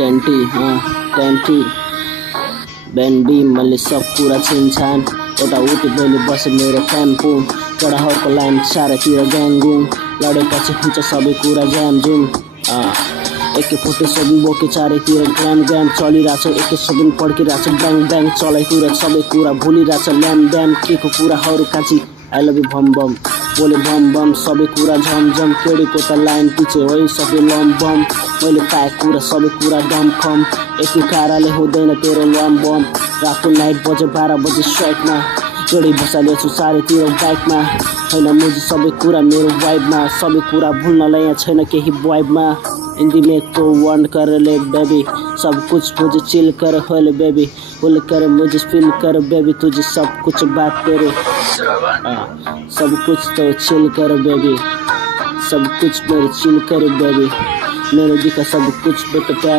टेंटी टेंटी बेन्डी मैले सब कुरा छिन्छान एउटा उठी बेली बसे मेरो टेम्पो चढाहरूको लाइन चारैतिर ग्याङगुङ लडेपछि हुन्छ सबै कुरा ज्यामजुम एकै फुटे सबै बोके चारैतिर ग्राम ग्राम चलिरहेछ एकै सबै पड्किरहेछ ब्याङ ब्याङ चलाइतिर सबै कुरा भुलिरहेछ ल्याम ड्याम के को कुराहरू काँची आई लभ यु भम भम बोले बम बम सबै कुरा झमझम केडीको त लाइन पछि होइ सबै लम बम मैले पाए कुरा सबै कुरा डमखम एकै काराले हुँदैन तेरो लम बम रातको नाइट बजे 12 बजे स्ट्राइकमा जोडी बसालेछु चारैतिर बाइकमा होइन मुझे सबै कुरा मेरो वाइबमा सबै कुरा भुल्नलाई यहाँ छैन केही वाइबमा हिंदी में तो वन कर ले बेबी सब कुछ मुझे चिल कर होले बेबी बोल कर मुझे फील कर बेबी तुझे सब कुछ बात तेरे सब कुछ तो चिल कर बेबी सब कुछ मेरे चिल कर बेबी मेरे दिखा सब कुछ बेटा प्यार